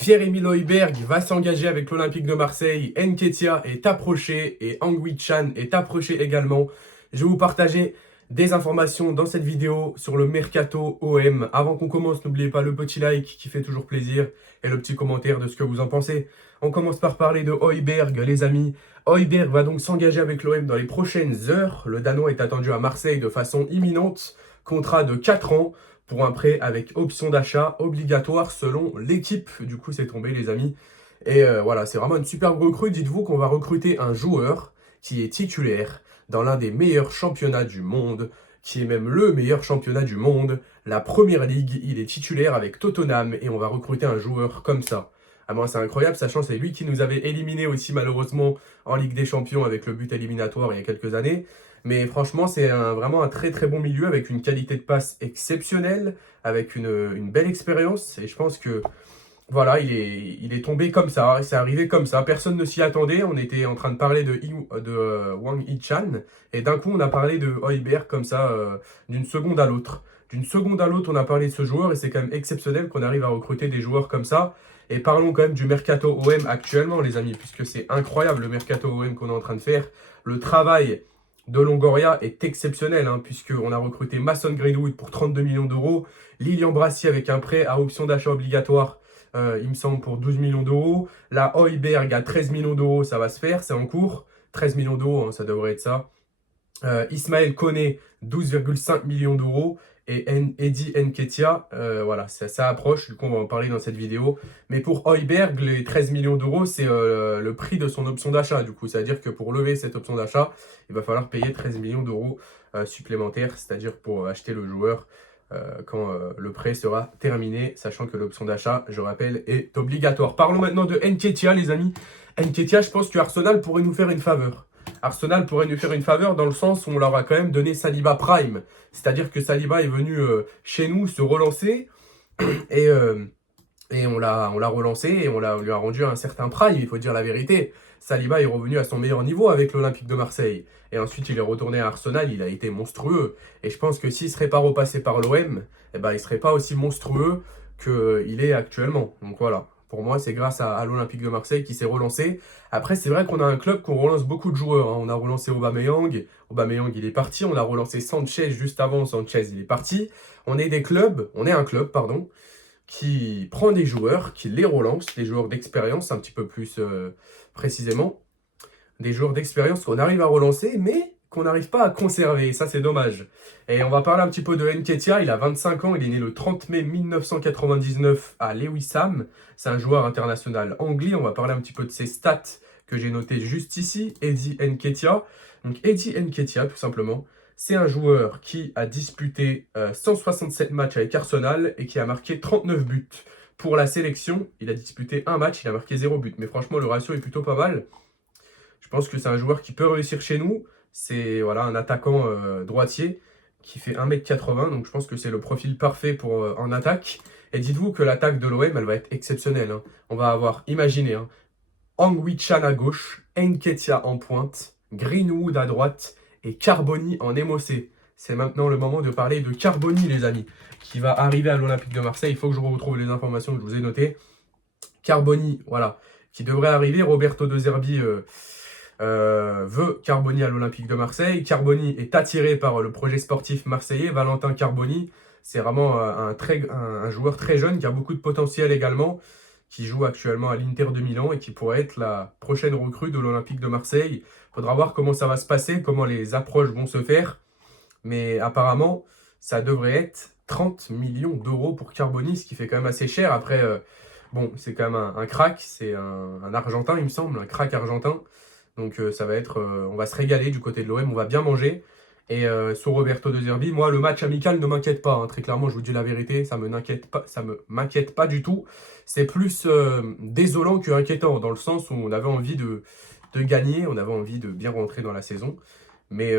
Pierre-Emile Højbjerg va s'engager avec l'Olympique de Marseille. Nketiah est approché et Hwang Hee-chan est approché également. Je vais vous partager des informations dans cette vidéo sur le Mercato OM. Avant qu'on commence, n'oubliez pas le petit like qui fait toujours plaisir et le petit commentaire de ce que vous en pensez. On commence par parler de Højbjerg, les amis. Højbjerg va donc s'engager avec l'OM dans les prochaines heures. Le Danois est attendu à Marseille de façon imminente. Contrat de 4 ans. Pour un prêt avec option d'achat obligatoire selon l'équipe. Du coup, c'est tombé, les amis. Et voilà, c'est vraiment une superbe recrue. Dites-vous qu'on va recruter un joueur qui est titulaire dans l'un des meilleurs championnats du monde, qui est même le meilleur championnat du monde, la Première Ligue. Il est titulaire avec Tottenham et on va recruter un joueur comme ça. Ah bon, c'est incroyable, sachant que c'est lui qui nous avait éliminé aussi malheureusement en Ligue des Champions avec le but éliminatoire il y a quelques années. Mais franchement, c'est vraiment un très très bon milieu avec une qualité de passe exceptionnelle, avec une belle expérience. Et je pense que voilà, il est tombé comme ça, c'est arrivé comme ça. Personne ne s'y attendait. On était en train de parler de Hwang Hee-chan. Et d'un coup, on a parlé de Højbjerg comme ça, d'une seconde à l'autre. D'une seconde à l'autre, on a parlé de ce joueur et c'est quand même exceptionnel qu'on arrive à recruter des joueurs comme ça. Et parlons quand même du Mercato OM actuellement, les amis, puisque c'est incroyable le Mercato OM qu'on est en train de faire. Le travail de Longoria est exceptionnel, puisqu'on a recruté Mason Greenwood pour 32 millions d'euros, Lilian Brassy avec un prêt à option d'achat obligatoire, il me semble, pour 12 millions d'euros. La Højbjerg à 13 millions d'euros, ça va se faire, c'est en cours. 13 millions d'euros, ça devrait être ça. Ismaël Koné, 12,5 millions d'euros. Et Eddie Nketiah, voilà, ça approche, du coup on va en parler dans cette vidéo. Mais pour Højbjerg, les 13 millions d'euros, c'est le prix de son option d'achat. Du coup, c'est-à-dire que pour lever cette option d'achat, il va falloir payer 13 millions d'euros supplémentaires, c'est-à-dire pour acheter le joueur quand le prêt sera terminé, sachant que l'option d'achat, je rappelle, est obligatoire. Parlons maintenant de Nketiah, les amis. Nketiah, je pense que Arsenal pourrait nous faire une faveur. Arsenal pourrait nous faire une faveur dans le sens où on leur a quand même donné Saliba Prime. C'est-à-dire que Saliba est venu chez nous se relancer et, et on l'a relancé et on lui a rendu un certain prime, il faut dire la vérité. Saliba est revenu à son meilleur niveau avec l'Olympique de Marseille. Et ensuite, il est retourné à Arsenal, il a été monstrueux. Et je pense que s'il ne serait pas repassé par l'OM, eh ben, il ne serait pas aussi monstrueux qu'il est actuellement. Donc voilà, pour moi, c'est grâce à l'Olympique de Marseille qui s'est relancé. Après, c'est vrai qu'on a un club qu'on relance beaucoup de joueurs. On a relancé Aubameyang, Aubameyang il est parti. On a relancé Sanchez juste avant, Sanchez il est parti. On est un club, pardon, qui prend des joueurs, qui les relance, des joueurs d'expérience un petit peu plus précisément. Des joueurs d'expérience qu'on arrive à relancer, mais qu'on n'arrive pas à conserver. Ça, c'est dommage. Et on va parler un petit peu de Nketiah. Il a 25 ans. Il est né le 30 mai 1999 à Lewisham. C'est un joueur international anglais. On va parler un petit peu de ses stats que j'ai notées juste ici. Eddie Nketiah. Donc, Eddie Nketiah, tout simplement, c'est un joueur qui a disputé 167 matchs avec Arsenal et qui a marqué 39 buts. Pour la sélection, il a disputé un match, il a marqué 0 but. Mais franchement, le ratio est plutôt pas mal. Je pense que c'est un joueur qui peut réussir chez nous. C'est voilà, un attaquant droitier qui fait 1m80. Donc je pense que c'est le profil parfait pour en attaque. Et dites-vous que l'attaque de l'OM, elle va être exceptionnelle. On va avoir, imaginez, Hwang Hee-chan à gauche, Nketiah en pointe, Greenwood à droite et Carboni en émocé. C'est maintenant le moment de parler de Carboni, les amis, qui va arriver à l'Olympique de Marseille. Il faut que je retrouve les informations que je vous ai notées. Carboni, voilà, qui devrait arriver. Roberto De Zerbi veut Carboni à l'Olympique de Marseille. Carboni est attiré par le projet sportif marseillais. Valentin Carboni, c'est vraiment un joueur très jeune qui a beaucoup de potentiel également, qui joue actuellement à l'Inter de Milan et qui pourrait être la prochaine recrue de l'Olympique de Marseille. Il faudra voir comment ça va se passer, comment les approches vont se faire. Mais apparemment, ça devrait être 30 millions d'euros pour Carboni, ce qui fait quand même assez cher. Après, bon, c'est quand même un crack, c'est un Argentin, il me semble, un crack argentin. Donc ça va être, on va se régaler du côté de l'OM, on va bien manger. Et sur Roberto De Zerbi, moi le match amical ne m'inquiète pas, très clairement je vous dis la vérité, ça m'inquiète pas du tout. C'est plus désolant que inquiétant, dans le sens où on avait envie de gagner, on avait envie de bien rentrer dans la saison. Mais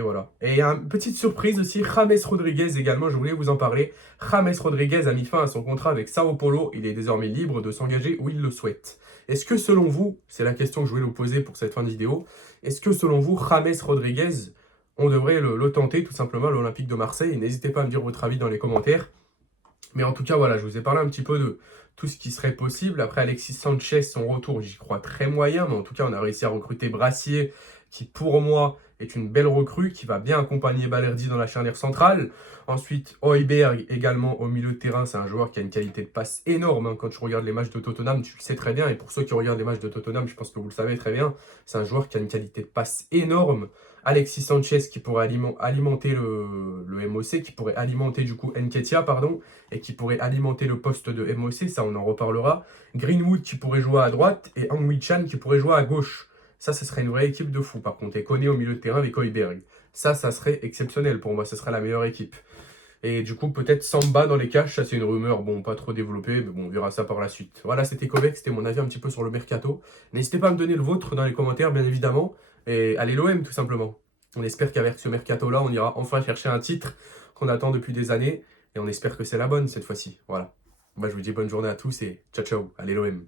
voilà. Et il y a une petite surprise aussi, James Rodriguez également, je voulais vous en parler. James Rodriguez a mis fin à son contrat avec Sao Paulo, il est désormais libre de s'engager où il le souhaite. Est-ce que selon vous, c'est la question que je voulais vous poser pour cette fin de vidéo, est-ce que selon vous, James Rodriguez, on devrait le tenter tout simplement à l'Olympique de Marseille? N'hésitez pas à me dire votre avis dans les commentaires. Mais en tout cas, voilà, je vous ai parlé un petit peu de tout ce qui serait possible. Après, Alexis Sanchez, son retour, j'y crois très moyen. Mais en tout cas, on a réussi à recruter Brassier, qui pour moi est une belle recrue, qui va bien accompagner Balerdi dans la charnière centrale. Ensuite, Højbjerg également au milieu de terrain. C'est un joueur qui a une qualité de passe énorme, hein. Quand tu regardes les matchs de Tottenham, tu le sais très bien. Et pour ceux qui regardent les matchs de Tottenham, je pense que vous le savez très bien. C'est un joueur qui a une qualité de passe énorme. Alexis Sanchez qui pourrait alimenter le MOC, qui pourrait alimenter du coup Nketiah, pardon, et qui pourrait alimenter le poste de MOC, ça on en reparlera. Greenwood qui pourrait jouer à droite et Hwang Chan qui pourrait jouer à gauche. Ça, ce serait une vraie équipe de fou. Par contre, et Koné au milieu de terrain avec Højbjerg. Ça serait exceptionnel pour moi. Ça serait la meilleure équipe. Et du coup, peut-être Samba dans les cages. Ça, c'est une rumeur, bon, pas trop développée, mais bon, on verra ça par la suite. Voilà, c'était Kovac. C'était mon avis un petit peu sur le mercato. N'hésitez pas à me donner le vôtre dans les commentaires, bien évidemment. Et allez l'OM, tout simplement. On espère qu'avec ce mercato-là, on ira enfin chercher un titre qu'on attend depuis des années. Et on espère que c'est la bonne cette fois-ci. Voilà. Bah, je vous dis bonne journée à tous et ciao, ciao. Allez l'OM.